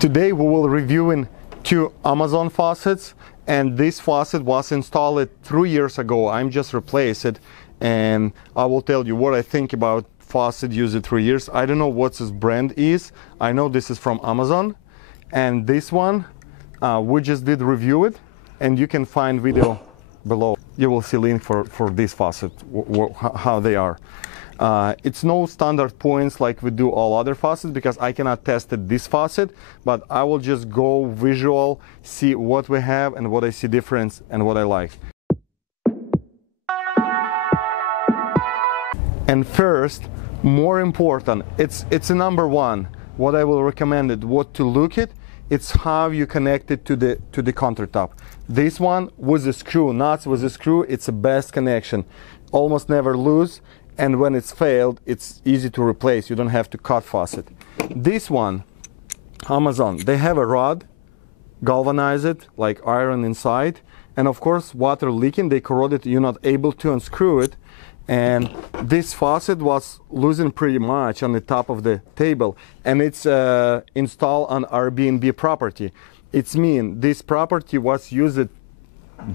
Today we will reviewing two Amazon faucets, and this faucet was installed 3 years ago. I'm just replaced it, and I will tell you what I think about faucet used 3 years. I don't know what this brand is. I know this is from Amazon, and this one we just did review it, and you can find video below. You will see link for this faucet, how they are. It's no standard points like we do all other faucets, because I cannot test it this faucet, but I will just go visual, see what we have and what I see difference and what I like. And first, more important, it's a number one. What I will recommend it, what to look at, it's how you connect it to the countertop. This one with the screw, nuts with the screw, it's the best connection. Almost never lose. And when it's failed, it's easy to replace. You don't have to cut faucet. This one, Amazon, they have a rod, galvanize it, like iron inside. And of course, water leaking, they corrode it, you're not able to unscrew it. And this faucet was losing pretty much on the top of the table. And it's installed on Airbnb property. It's mean this property was used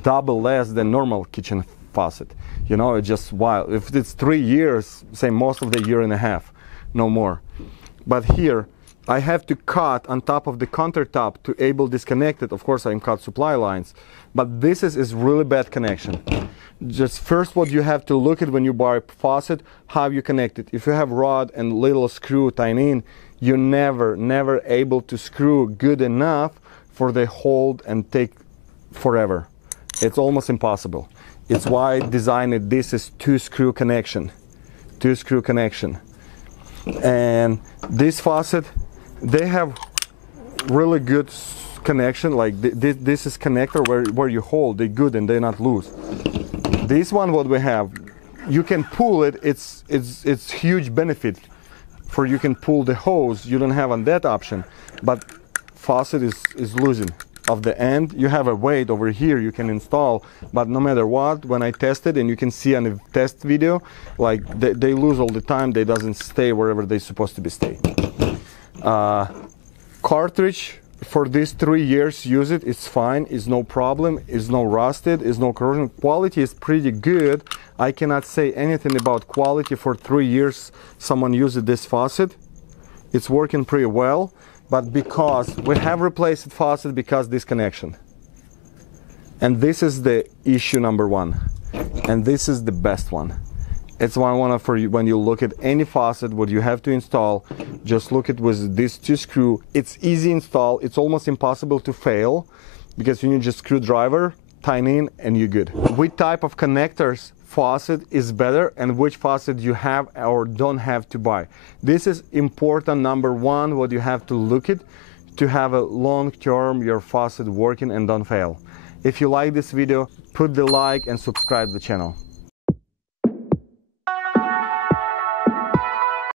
double less than normal kitchen faucet. You know, it's just wild. If it's 3 years, say most of the year and a half, no more. But here, I have to cut on top of the countertop to able disconnect it. Of course, I cut supply lines, but this is really bad connection. Just first, what you have to look at when you buy a faucet, how you connect it. If you have rod and little screw tied in, you're never able to screw good enough for the hold and take forever. It's almost impossible. It's why I designed it. This is two screw connection. And this faucet, they have really good connection. Like this is connector where you hold, they good and they not loose. This one, what we have, you can pull it. It's huge benefit for you can pull the hose. You don't have on that option, but faucet is losing. Of the end, you have a weight over here you can install, but no matter what, when I tested, and you can see on the test video, like they lose all the time. They doesn't stay wherever they're supposed to be stay. Cartridge for these 3 years, use it, it's fine, it's no problem, it's no rusted, it's no corrosion. Quality is pretty good. I cannot say anything about quality for 3 years. Someone used this faucet, it's working pretty well. But because we have replaced faucet because this connection. And this is the issue number one. And this is the best one. It's one I want for you when you look at any faucet, what you have to install, just look at with these two screw. It's easy install, it's almost impossible to fail because you need just screwdriver, tie in, and you're good. Which type of connectors faucet is better and which faucet you have or don't have to buy. This is important number one, what you have to look at to have a long term your faucet working and don't fail. If you like this video, put the like and subscribe to the channel.